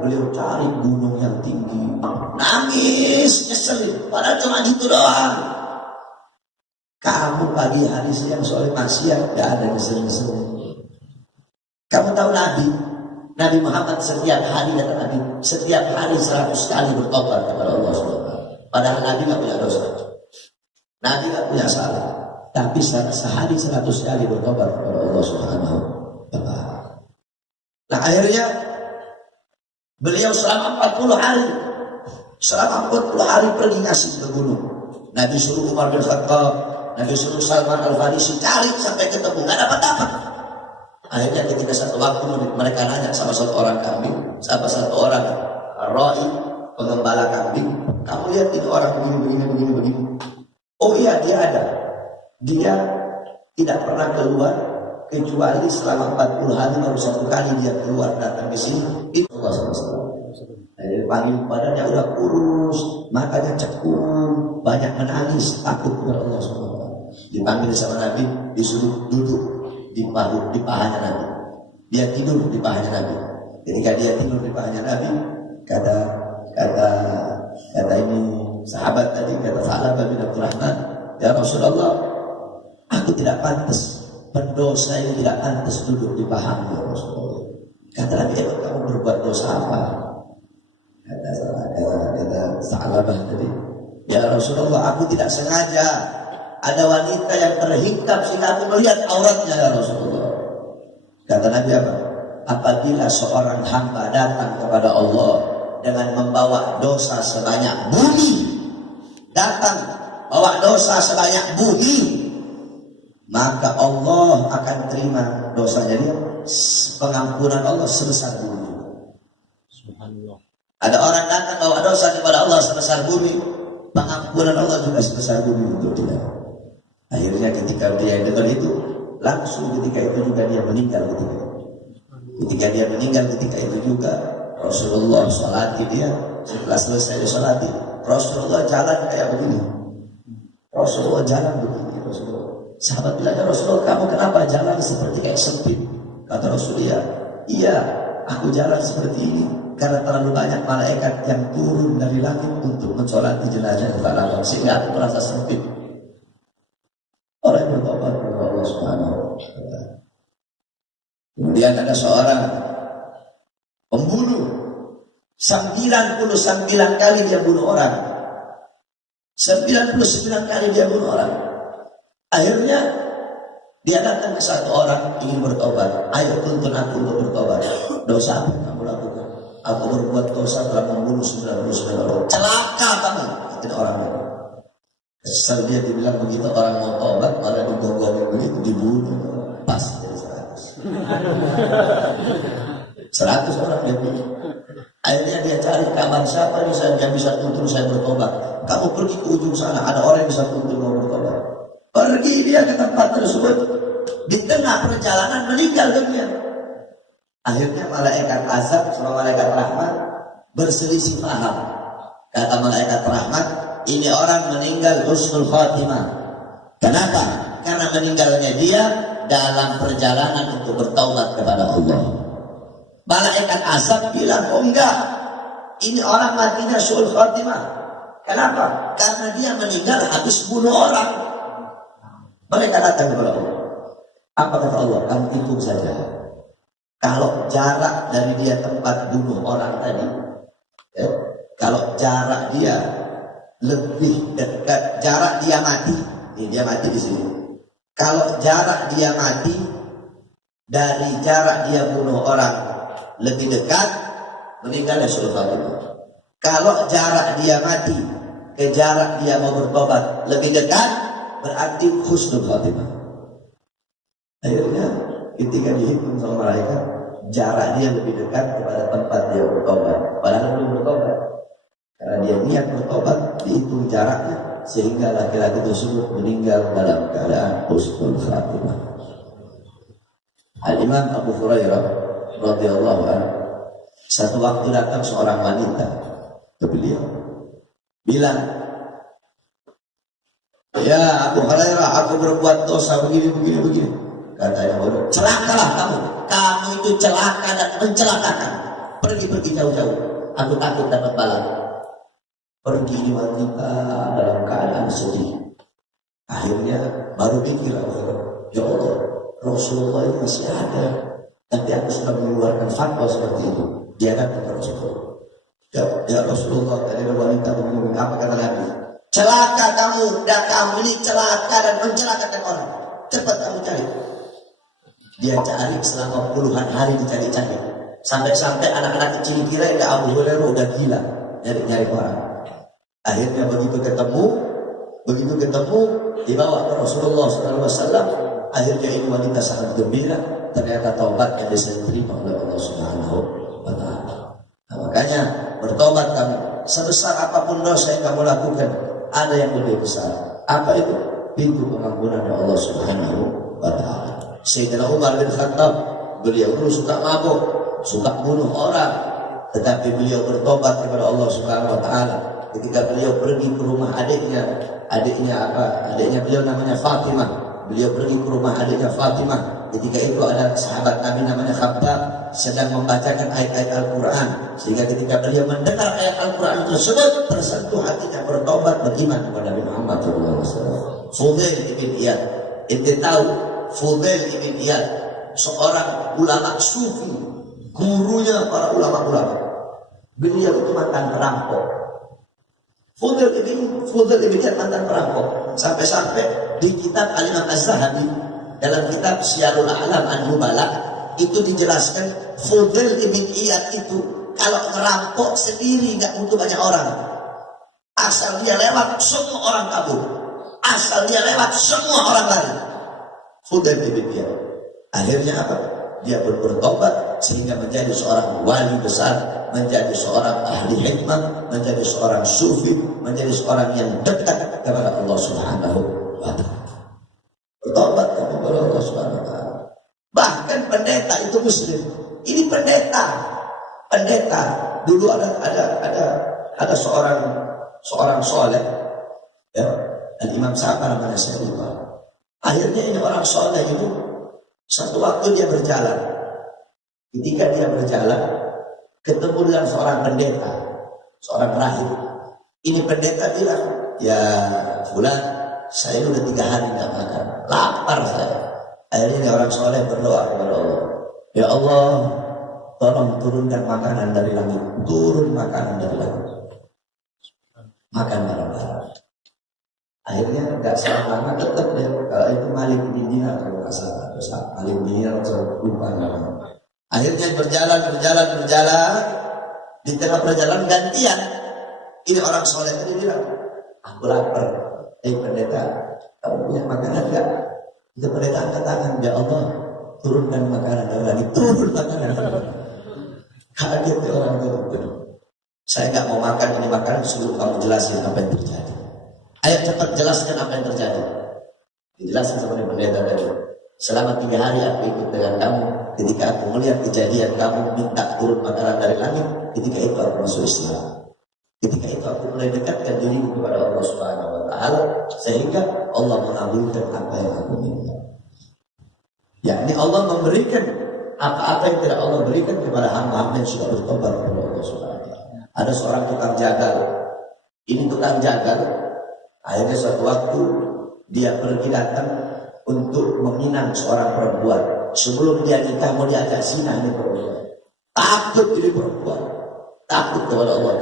beliau cari gunung yang tinggi, nangis, nyesel. Padahal cuma gitu doang. Kamu pagi hari siang soal maksiat, gak ada nyesel. Kamu tahu Nabi Muhammad setiap hari kata Nabi, setiap hari 100 kali bertobat kepada Allah SWT. Padahal Nabi gak punya dosa, Nabi gak punya salah, tapi sehari 100 kali bertobat kepada Allah Subhanahu wa Ta'ala. Nah akhirnya beliau selama 40 hari pergi ngasih ke gunung. Nabi suruh Umar bin Khattab, Nabi suruh Salman Al-Farisi cari sampai ketemu, gak dapat. Akhirnya ketika satu waktu mereka nanya sama satu orang kambing, sama satu orang roi, pengembala kambing, kamu lihat itu orang begini. Oh iya, dia ada. Dia tidak pernah keluar kecuali selama 40 hari baru satu kali dia keluar datang ke sini. Itu Allah SWT. Dari pagi badannya udah kurus, matanya cekung, banyak menangis, takut kepada Allah SWT. Dipanggil sama Nabi, disuruh duduk di pahanya Nabi. Dia tidur di pahanya Nabi. Ketika dia tidur di pahanya Nabi, kata ini sahabat tadi, kata Sa'labah bin Abdurrahman, ya Rasulullah, aku tidak pantas, berdosa ini tidak pantas duduk di pahamu ya Rasulullah. Kata Nabi, kamu berbuat dosa apa? Kata Sa'labah tadi, ya Rasulullah, aku tidak sengaja ada wanita yang terhingkap sehingga aku melihat auratnya ya Rasulullah. Kata Nabi apa? Apabila seorang hamba datang kepada Allah dengan membawa dosa sebanyak bumi, datang bawa dosa sebanyak bumi, maka Allah akan terima dosanya dia, pengampunan Allah sebesar bumi. Subhanallah. Ada orang datang bawa dosa kepada Allah sebesar bumi, pengampunan Allah juga sebesar bumi untuk dia. Akhirnya ketika dia dengar itu, langsung ketika itu juga dia meninggal ketika dia meninggal ketika itu juga Rasulullah sholati dia. Setelah selesai sholati, Rasulullah jalan kayak begini. Rasulullah jalan begini. Sahabat bilang, ya Rasulullah, kamu kenapa jalan seperti kayak sempit? Kata Rasulullah, iya, aku jalan seperti ini karena terlalu banyak malaikat yang turun dari langit untuk mensolati jenazah kepada Allah, sehingga aku merasa sempit. Orang yang bertobat kepada Allah Subhanahu wa Ta'ala. Kemudian ada seorang pembunuh, 99 kali dia bunuh orang. 99 kali dia bunuh orang. Akhirnya dia datang ke satu orang ingin bertobat. Ayo tuntun aku untuk bertobat. Dosa apa yang kamu lakukan? Aku berbuat dosa telah membunuh 99 orang. Celaka kamu, kata orang lain. Kesal dia dibilang begitu orang mau tobat, malah digonggongin begitu dibunuh. Pas jadi 100 orang dia bunuh. Akhirnya dia cari kabar siapa nih yang bisa tuntun saya bertobat. Kamu pergi ke ujung sana, ada orang yang bisa tuntun mau bertobat. Pergi dia ke tempat tersebut, di tengah perjalanan meninggal dunia. Akhirnya malaikat azab sama malaikat rahmat berselisih paham. Kata malaikat rahmat, ini orang meninggal husnul khatimah. Kenapa? Karena meninggalnya dia dalam perjalanan untuk bertaubat kepada Allah. Malaikat azab bilang, oh enggak, ini orang matinya husnul khatimah. Kenapa? Karena dia meninggal habis bunuh orang. Mereka datang kepada Allah. Apa kata Allah? Kamu hitung saja. Kalau jarak dari dia tempat bunuh orang tadi, ya, kalau jarak dia lebih dekat, jarak dia mati Ini dia mati di sini. Kalau jarak dia mati dari jarak dia bunuh orang lebih dekat, meninggalnya Husnul Khatimah. Kalau jarak dia mati ke jarak dia mau bertobat lebih dekat, berarti Husnul Khatimah. Akhirnya ketika dihitung sama malaikat, jarak dia lebih dekat kepada tempat dia bertobat, padahal belum bertobat. Karena dia niat bertobat, dihitung jaraknya, sehingga laki-laki tersebut meninggal dalam keadaan husnul khatimah. Al-Imam Abu Hurairah radhiyallahu anhu, satu waktu datang seorang wanita ke beliau, bilang, "Ya Abu Hurairah, aku berbuat dosa begini. Kata yang bodoh, celakalah kamu itu celaka dan mencelakakan. Pergi jauh-jauh, aku takut dapat bala." Pergi wanita dalam keadaan sedih. Akhirnya baru pikir, ya Allah, Rasulullah ini masih ada, tapi aku sudah mengeluarkan fatwa seperti itu. Dia datang ke Rasulullah. Ya Rasulullah, tadi ada wanita ngomong apa kata Nabi? Celaka kamu ini celaka dan mencelakakan orang. Cepat kamu cari. Dia cari selama puluhan hari, dicari-cari. Sampai-sampai anak-anak kecil kira ya Abu Hurairah udah gila nyari orang. Akhirnya begitu ketemu dibawa ke Rasulullah SAW. Akhirnya ini wanita sangat gembira, ternyata taubatnya bisa diterima oleh Allah Subhanahu wa Ta'ala. Nah, makanya bertobat kamu, sebesar apapun dosa yang kamu lakukan, ada yang lebih besar. Apa itu? Pintu pengampunan Allah Subhanahu wa Ta'ala. Sayyidina Umar bin Khattab, beliau dulu suka mabuk, suka bunuh orang, tetapi beliau bertobat kepada Allah Subhanahu wa Ta'ala. Ketika beliau pergi ke rumah adiknya beliau namanya Fatimah. Beliau pergi ke rumah adiknya Fatimah. Ketika itu ada sahabat Nabi namanya Khabbab sedang membacakan ayat-ayat Al-Quran. Sehingga ketika beliau mendengar ayat Al-Quran tersebut, tersentuh hatinya, bertobat, beriman kepada Nabi Muhammad SAW. Fudail ibn Iyad, ente tahu Fudail ibn Iyad, seorang ulama sufi, gurunya para ulama-ulama. Beliau itu mantan perampok. Fudail ibn Iyad mantan perampok. Sampai-sampai di kitab Al-Imam Az-Zahabi, dalam kitab Syiarul A'lam An-Nubala, itu dijelaskan Fudail ibn Iyad itu kalau ngerampok sendiri nggak butuh banyak orang. Asal dia lewat, semua orang kabur. Asal dia lewat, semua orang lari. Fudail ibn Iyad. Akhirnya apa? Dia bertobat sehingga menjadi seorang wali besar, menjadi seorang ahli hikmah, menjadi seorang sufi, menjadi seorang yang dekat kepada Allah Subhanahu wa Ta'ala. Bertobat kepada Allah Subhanahu wa Ta'ala. Bahkan pendeta itu muslim. Ini pendeta. Dulu ada seorang soleh, ya, Al-Imam siapa namanya saya lupa. Akhirnya ini orang soleh itu satu waktu dia berjalan. Ketika dia berjalan, ketemu dengan seorang pendeta, seorang rahib. Ini pendeta bilang, "Ya fulan, saya udah 3 hari nggak makan, lapar saya." Akhirnya orang soleh berdoa kepada Allah, "Ya Allah, tolong turunkan makanan dari langit, turun makanan dari langit, makan bareng-bareng." Akhirnya nggak selama tetap deh, kalau itu Malik bin Dinar kalau nggak salah, Malik bin Dinar lupa namanya. Akhirnya berjalan, di tengah perjalanan gantian, ini orang soleh tadi bilang, "Aku lapar, pendeta, kamu punya makanan enggak?" Itu pendeta angkat tangan, "Ya Allah, turunkan makanan dari langit, turun makanan." Kaget ya orang itu. "Saya nggak mau makan ini makanan, suruh kamu jelasin apa yang terjadi. Ayo cepat jelaskan apa yang terjadi." Dijelaskan sama pendeta tadi, "Selama 3 hari aku ikut dengan kamu. Ketika aku melihat kejadian kamu minta turun makanan dari langit, ketika itu aku masuk Islam. Ketika itu aku mulai dekatkan diriku kepada Allah Subhanahu wa Ta'ala, sehingga Allah mengabulkan apa yang aku minta." Yakni Allah memberikan apa-apa yang tidak Allah berikan kepada hamba-hamba yang sudah bertobat kepada Allah Subhanahu wa Ta'ala. Ada seorang tukang jagal. Ini tukang jagal. Akhirnya suatu waktu dia pergi datang untuk meminang seorang perempuan. Sebelum dia nikah mau diajak zina ini perempuan. Takut jadi perempuan. takut kepada Allah.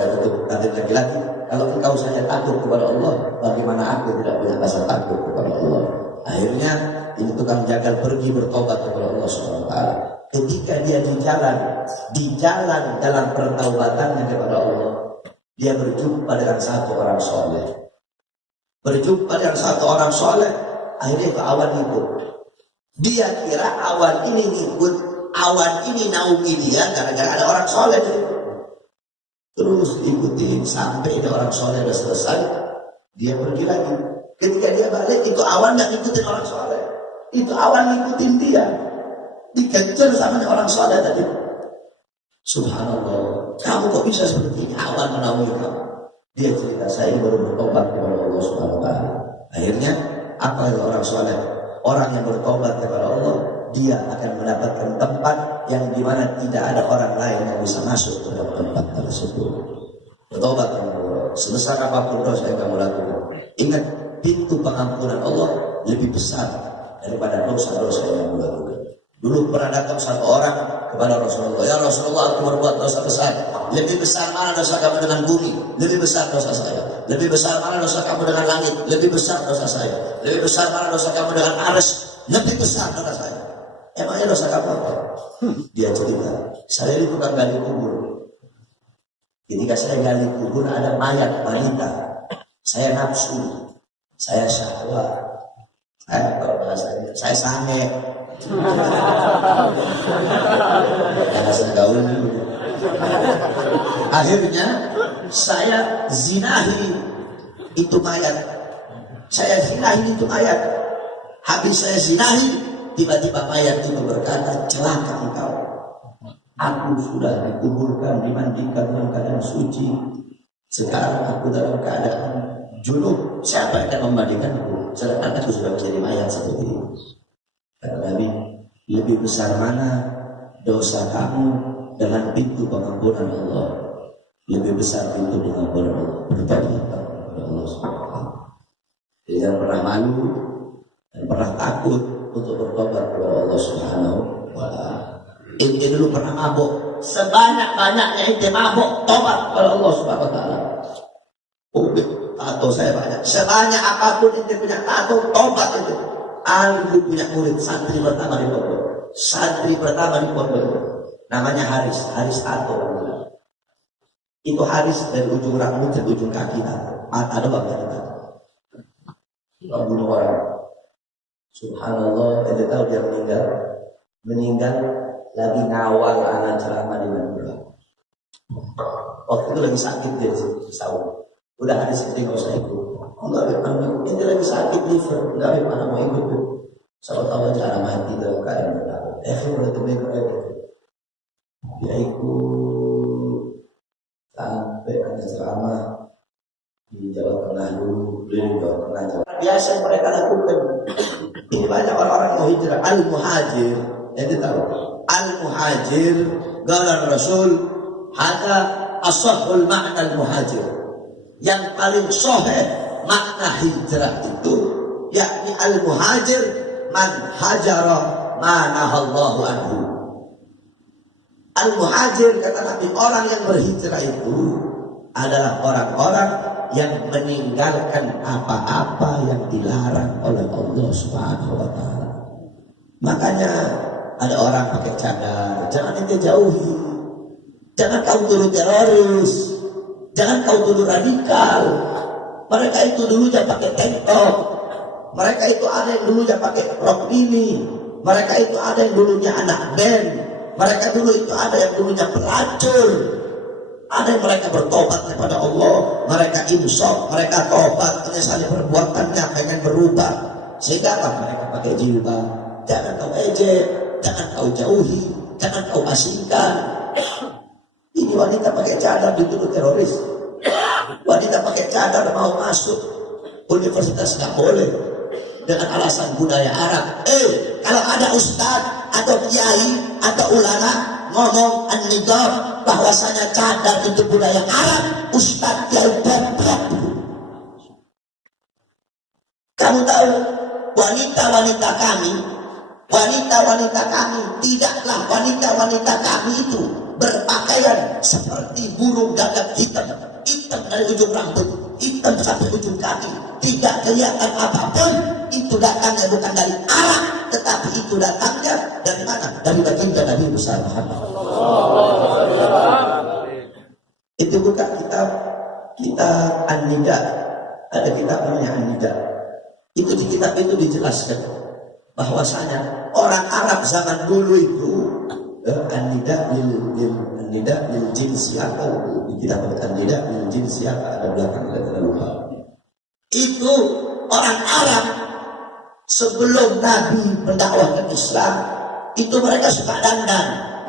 Kata laki-laki, kalau engkau saja takut kepada Allah, bagaimana aku tidak punya rasa takut kepada Allah? Akhirnya ini tukang jagal pergi bertobat kepada Allah SWT. Ketika dia di jalan dalam pertaubatannya kepada Allah, dia berjumpa dengan satu orang soleh. Akhirnya ke awan itu. Dia kira awan ini ngikut, awan ini naungi dia gara-gara ada orang soleh. Terus ikutin sampai ada orang soleh sudah selesai, dia pergi lagi. Ketika dia balik, itu awan nggak ngikutin orang soleh, itu awan ngikutin dia, dikejar sama orang soleh tadi. Subhanallah, kamu kok bisa seperti ini? Awan menaungi kamu. Dia cerita, saya ini baru bertobat kepada Allah Subhanahu Wa Taala. Akhirnya apa itu orang soleh? Orang yang bertobat kepada Allah, dia akan mendapatkan tempat yang dimana tidak ada orang lain yang bisa masuk ke dalam tempat tersebut. Bertobat kepada Allah, sebesar apapun dosa yang kamu lakukan, ingat pintu pengampunan Allah lebih besar daripada dosa-dosa yang kamu lakukan. Dulu pernah datang satu orang kepada Rasulullah, ya Rasulullah, aku berbuat dosa besar. Lebih besar mana dosa kamu dengan bumi? Lebih besar dosa saya. Lebih besar mana dosa kamu dengan langit? Lebih besar dosa saya. Lebih besar mana dosa kamu dengan arsy? Lebih besar dosa saya. Emangnya dosa kamu apa? Dia cerita, saya ini tukang gali kubur. Ketika saya gali kubur ada mayat wanita. Saya nafsu, saya syahwat, saya sange. Akhirnya saya zinahi itu mayat. Habis saya zinahi, tiba-tiba mayat itu berkata, celaka engkau. Aku sudah dikuburkan, dimandikan dalam keadaan suci. Sekarang aku dalam keadaan junub. Siapa yang akan memandikanku? Sedangkan aku sudah menjadi mayat seperti ini. Kata Nabi, lebih besar mana dosa kamu dengan pintu pengampunan Allah? Lebih besar pintu pengampunan Allah. Bertobat kepada Allah Subhanahu. Jangan pernah malu dan pernah takut untuk bertobat kepada Allah Subhanahu wa Ta'ala. Ente dulu pernah mabuk, sebanyak-banyaknya ente mabuk, tobat kepada Allah Subhanahu wa Ta'ala. Tato saya banyak, sebanyak apapun ente punya tato, tobat itu. Aku punya murid santri pertama di pondok. Namanya Haris tato. Itu Haris dari ujung rambut ke ujung kaki mata doang kan. Kalau bunuh orang, subhanallah, ente tahu dia meninggal lagi ngawal anak ceramah di Madura. Waktu itu lagi sakit dia di Saudi. Udah ada sedih nggak usah ikut. Enggak, ini lagi sakit liver, enggak mana mau ikut. Saya tahu cara mati dalam keadaan berbeda. Mulai temen dia ikut sampai ada ceramah di Jawa Tengah dulu, di Jawa Tengah. Biasa yang mereka lakukan. Ini banyak orang-orang yang hijrah, al-muhajir. Jadi tahu, al-muhajir, qala Rasul, hada ashahul makna al-muhajir. Yang paling sahih makna hijrah itu, yakni al-muhajir man hajara ma nahallahu anhu. Al-muhajir, kata Nabi, orang yang berhijrah itu adalah orang-orang yang meninggalkan apa-apa yang dilarang oleh Allah Subhanahu wa Ta'ala. Makanya ada orang pakai cadar, jangan ente jauhi. Jangan kau dulu teroris, jangan kau dulu radikal. Mereka itu dulunya pakai tank top, mereka itu ada yang dulunya pakai rok mini, mereka itu ada yang dulunya anak band, mereka dulu itu ada yang dulunya pelacur. Ada yang mereka bertobat kepada Allah, mereka insaf, mereka tobat, menyesali perbuatannya, pengen berubah. Sehingga apa? Mereka pakai jilbab. Jangan kau ejek, jangan kau jauhi, jangan kau asingkan. Ini wanita pakai cadar dituduh teroris. Wanita pakai cadar mau masuk universitas nggak boleh dengan alasan budaya Arab. Kalau ada ustaz atau kiai atau ulama ngomong an-nidab bahwasanya cadar itu budaya Arab, ustaz kiai bebek. Kamu tahu wanita-wanita kami tidaklah wanita-wanita kami itu berpakaian berpakaian seperti burung gagak hitam, hitam dari ujung rambut, hitam sampai ujung kaki, tidak kelihatan apapun. Itu datangnya bukan dari Arab, tetapi itu datangnya dari mana? Dari baginda Nabi besar Muhammad. Itu bukan kitab An-Nida, ada kitab namanya An-Nida. Itu di kitab itu dijelaskan bahwasanya orang Arab zaman dulu itu An-Nida lil jin siapa, di kitab An-Nida lil jin siapa, ada belakang ada lupa. Itu orang Arab sebelum Nabi mendakwahkan Islam, itu mereka suka dandan.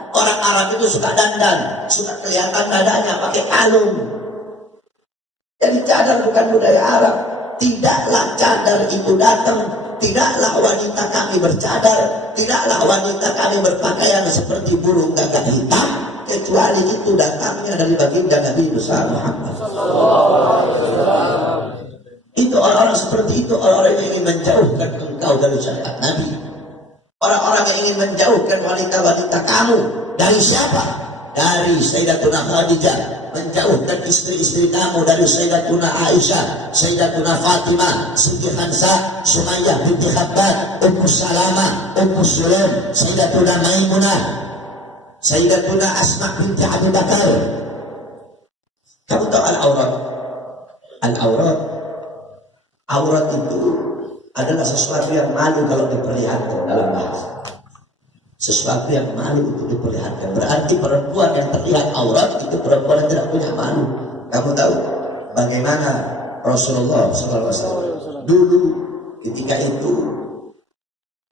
Orang Arab itu suka dandan, suka kelihatan dadanya pakai kalung. Jadi cadar bukan budaya Arab. Tidaklah cadar itu datang, tidaklah wanita kami bercadar, tidaklah wanita kami berpakaian seperti burung gagak hitam, kecuali itu datangnya dari baginda Nabi besar Muhammad. Itu orang-orang seperti itu, orang-orang yang ingin menjauhkan engkau dari syariat Nabi. Orang-orang yang ingin menjauhkan wanita-wanita kamu dari siapa? Dari Sayyidatuna Khadijah. Menjauhkan istri-istri kamu dari Sayyidatuna Aisyah, Sayyidatuna Fatimah, Siti Khansah, Sumayyah binti Khabbab, Ummu Salamah, Ummu Sulaim, Sayyidatuna Maimunah, Sayyidatuna Asma binti Abu Bakar. Kamu tahu al-aurat? Al-aurat, aurat itu adalah sesuatu yang malu kalau diperlihatkan dalam bahasa. Sesuatu yang malu untuk diperlihatkan. Berarti perempuan yang terlihat aurat itu perempuan yang tidak punya malu. Kamu tahu bagaimana Rasulullah SAW dulu ketika itu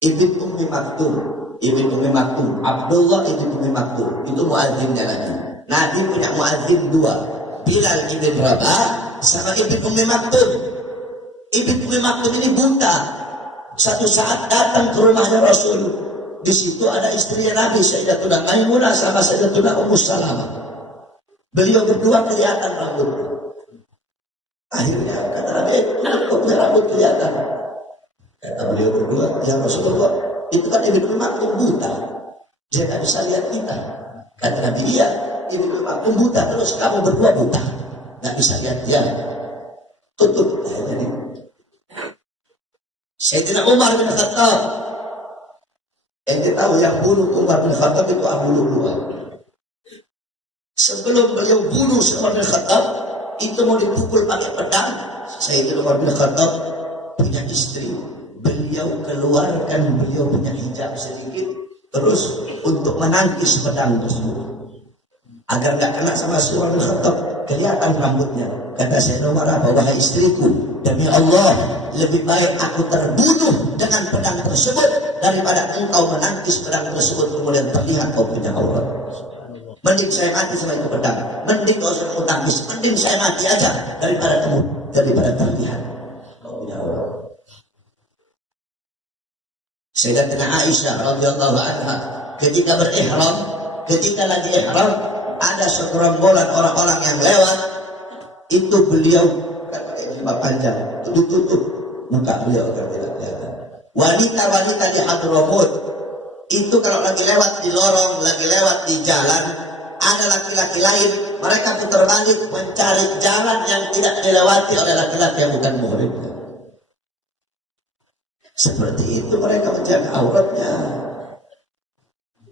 Ibn Ummi Maktum, Abdullah Ibn Ummi Maktum itu muadzinnya Nabi. Nabi punya muadzin dua, Bilal ibn Rabah sama Ibn Ummi Maktum. Ibn Ummi Maktum ini buta. Satu saat datang ke rumahnya Rasul. Di situ ada istrinya Nabi, Sayyidatuna Maimunah sama Sayyidatuna Ummu Salamah. Beliau berdua kelihatan rambut. Akhirnya kata Nabi, kok punya rambut kelihatan? Kata beliau berdua, ya Rasulullah, itu kan Ibn Ummi Maktum buta. Dia nggak bisa lihat kita. Kata Nabi, iya, Ibn Ummi Maktum buta, terus kamu berdua buta, nggak bisa lihat dia. Tutup. Jadi Sayyidina Umar bin Khattab, ente tahu yang bunuh Umar bin Khattab itu Abu Lu'lu'ah. Sebelum beliau bunuh Umar bin Khattab, itu mau dipukul pakai pedang. Sayyidina Umar bin Khattab punya istri, beliau keluarkan beliau punya hijab sedikit, terus untuk menangkis pedang tersebut agar nggak kena sama Umar bin Khattab, kelihatan rambutnya. Kata Sayyidina Umar, wahai istriku, demi Allah, lebih baik aku terbunuh dengan pedang tersebut daripada engkau menangkis pedang tersebut kemudian terlihat kau punya aurat. Mending saya mati sama itu pedang, mending kau sudah menangkis, mending saya mati aja daripada terlihat kau punya aurat. Sayyidatina Aisyah radhiyallahu anha ketika berihram, ketika lagi ihram, ada segerombolan orang-orang yang lewat, itu beliau pakai jilbab panjang, itu ditutup muka beliau agar tidak kelihatan. Wanita-wanita di Hadramut itu kalau lagi lewat di lorong, lagi lewat di jalan, ada laki-laki lain, mereka putar balik mencari jalan yang tidak dilewati oleh laki-laki yang bukan muhrim. Seperti itu mereka menjaga auratnya.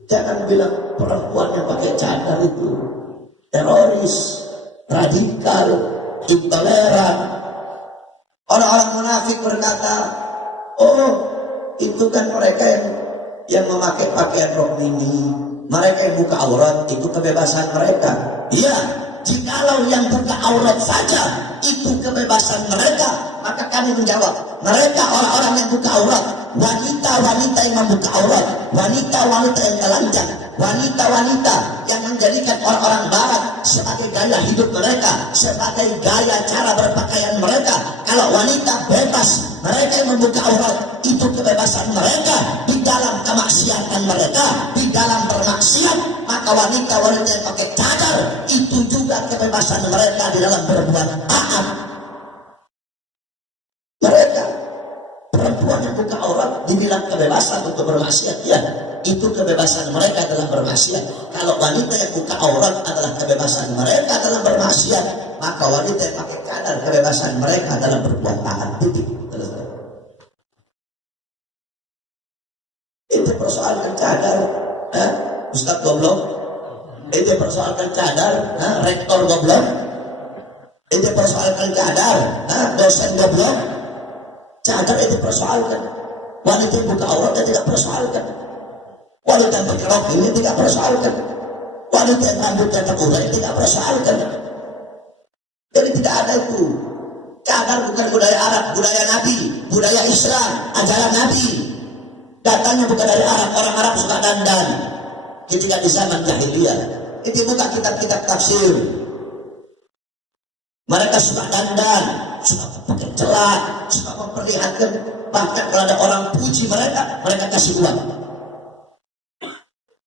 Jangan bilang perempuan yang pakai cadar itu teroris, radikal, intoleran. Orang-orang munafik berkata, oh itu kan mereka yang memakai pakaian rok mini, mereka yang buka aurat, itu kebebasan mereka. Iya, jikalau yang buka aurat saja itu kebebasan mereka, maka kami menjawab, mereka orang-orang yang buka aurat, wanita-wanita yang membuka aurat, wanita-wanita yang telanjang, wanita-wanita yang menjadikan orang-orang barat sebagai gaya hidup mereka, sebagai gaya cara berpakaian mereka. Kalau wanita bebas, mereka yang membuka aurat, itu kebebasan mereka di dalam kemaksiatan mereka, di dalam bermaksiat. Maka wanita-wanita yang pakai cadar, itu juga kebebasan mereka di dalam berbuat taat. Mereka perempuan yang buka aurat dibilang kebebasan untuk bermaksiat, ya. itu kebebasan mereka dalam bermaksiat. Kalau wanita yang buka aurat adalah kebebasan mereka dalam bermaksiat, maka wanita yang pakai cadar kebebasan mereka dalam berbuat taat. Titik. Itu persoalan cadar, Ustaz goblok. Itu persoalan cadar, rektor goblok. Itu persoalan cadar, dosen goblok. Cadar itu persoalkan. Wanita yang buka auratnya tidak persoalkan. Wanita yang pakai rok ini tidak persoalkan. Wanita yang rambutnya terurai tidak persoalkan. Jadi tidak ada itu. Cadar bukan budaya Arab, budaya Nabi, budaya Islam, ajaran Nabi. Datangnya bukan dari Arab. Orang Arab suka dandan ketika di zaman jahiliyah. Itu bukan kitab-kitab tafsir. Mereka suka dandan, suka pakai celak, suka memperlihatkan. Bahkan kalau ada orang puji mereka, mereka kasih uang.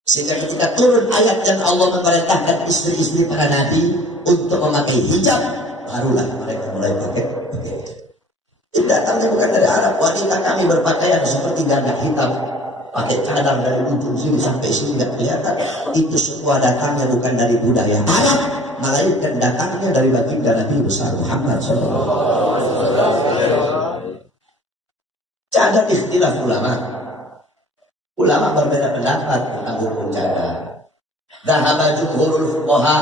Sehingga ketika turun ayat yang Allah memerintahkan istri-istri para nabi untuk memakai hijab, barulah mereka mulai pakai hijab. Itu datangnya bukan dari Arab. Wanita kami berpakaian seperti gagak hitam, pakai cadar dari ujung sini sampai sini nggak kelihatan. Itu semua datangnya bukan dari budaya Arab, melainkan datangnya dari baginda Nabi besar Muhammad SAW. Cadar ikhtilaf ulama. Ulama berbeda pendapat tentang hukum cadar. Dhahaba jumhurul fuqaha,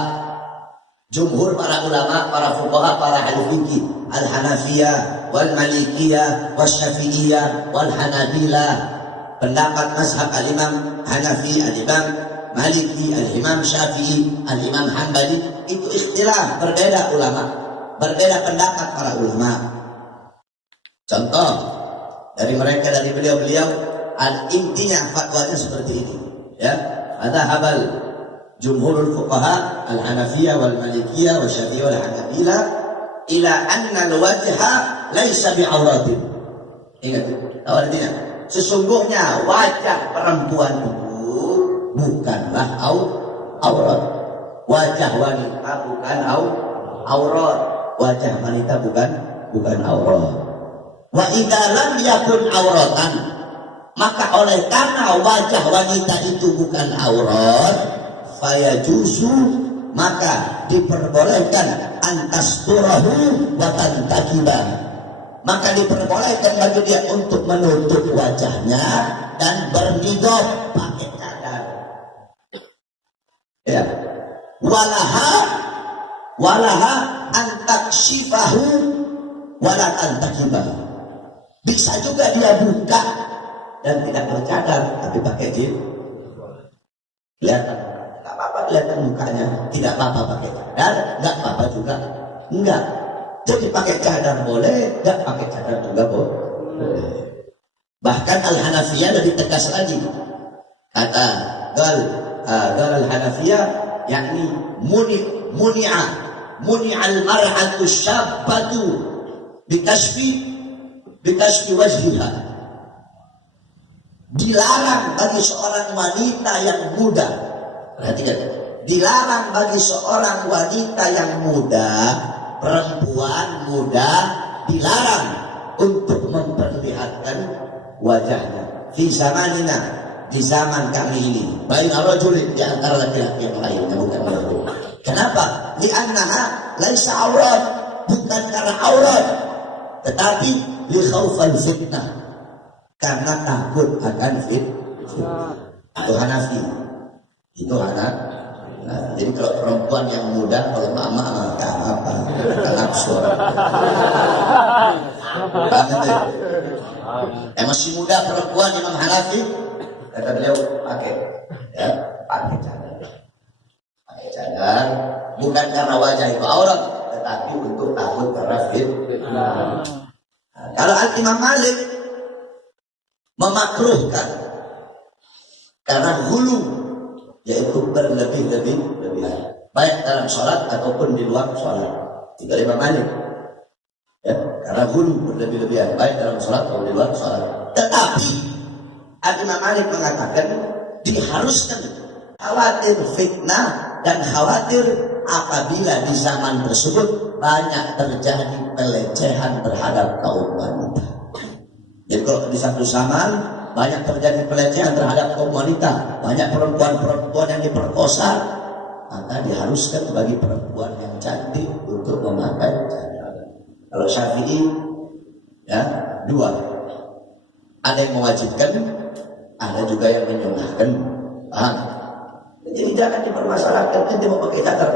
jumhur para ulama, para fuqaha, para ahli fikih, al-Hanafiyah, wal Malikiyah, wal Syafi'iyah, wal Hanabilah. Pendapat mazhab al-Imam Hanafi, al-Imam Maliki, al-Imam Syafi'i, al-Imam Hanbali, itu ikhtilaf, berbeda ulama, berbeda pendapat para ulama. Contoh dari mereka, dari beliau-beliau, intinya fatwanya seperti ini, ya. Ada habal jumhurul fuqaha al-Hanafiyah wal Malikiyah wal Syafi'iyah wal Hanabilah ila anna al-wajha laisa bi'auratin. Ingat, tahu artinya? Sesungguhnya wajah perempuan itu bukanlah aurat. Wajah wanita bukan aurat. Wajah wanita bukan aurat. Wa idza lam yakun auratan, maka oleh karena wajah wanita itu bukan aurat, fayajuzu, maka diperbolehkan antasturahu wa tantakiba, maka diperbolehkan bagi dia untuk menutup wajahnya dan berniqab pakai cadar. Ya. Walaha antakshifahu wala tantakiba. Bisa juga dia buka dan tidak bercadar, tapi pakai jilbab. Kelihatan, nggak apa-apa kelihatan mukanya, tidak apa-apa pakai cadar, nggak apa-apa juga, enggak. Jadi pakai cadar boleh, nggak pakai cadar juga boleh. Bahkan al-Hanafiyah lebih tegas lagi. Kata gal al-Hanafiyah, yakni muni'al mar'atu syabbatu bikasfi wajhiha. Dilarang bagi seorang wanita yang muda. Perhatikan, dilarang bagi seorang wanita yang muda, perempuan muda, dilarang untuk memperlihatkan wajahnya. Di zamanina, di zaman kami ini, baina rajulin, di antara laki-laki yang lainnya, bukan laki. Kenapa? Li'annaha laisa aurat, bukan karena aurat, tetapi li khaufal fitnah, karena takut akan fitnah. Itu Hanafi. Itu Hanafi. Nah, jadi kalau perempuan yang muda, kalau mama tak apa, nafsu. Masih muda perempuan Imam Hanafi, kata beliau pakai cadar. Pakai cadar bukan karena wajah itu aurat, tetapi untuk takut karena fitnah. Kalau Al-Imam Malik memakruhkan karena hulu, yaitu berlebih-lebihan, baik dalam sholat ataupun di luar sholat. Itu Imam Malik, ya, karena hulu berlebih-lebihan, baik dalam sholat atau di luar sholat. Tetapi Imam Malik mengatakan diharuskan, khawatir fitnah dan khawatir apabila di zaman tersebut banyak terjadi pelecehan terhadap kaum wanita. Jadi kalau di satu zaman banyak terjadi pelecehan terhadap kaum wanita, banyak perempuan-perempuan yang diperkosa, maka diharuskan bagi perempuan yang cantik untuk memakai cadar. Kalau Syafi'i, ya, dua. Ada yang mewajibkan, ada juga yang menyunahkan. Paham? Jadi jangan dipermasalahkan, nanti mau pakai cadar,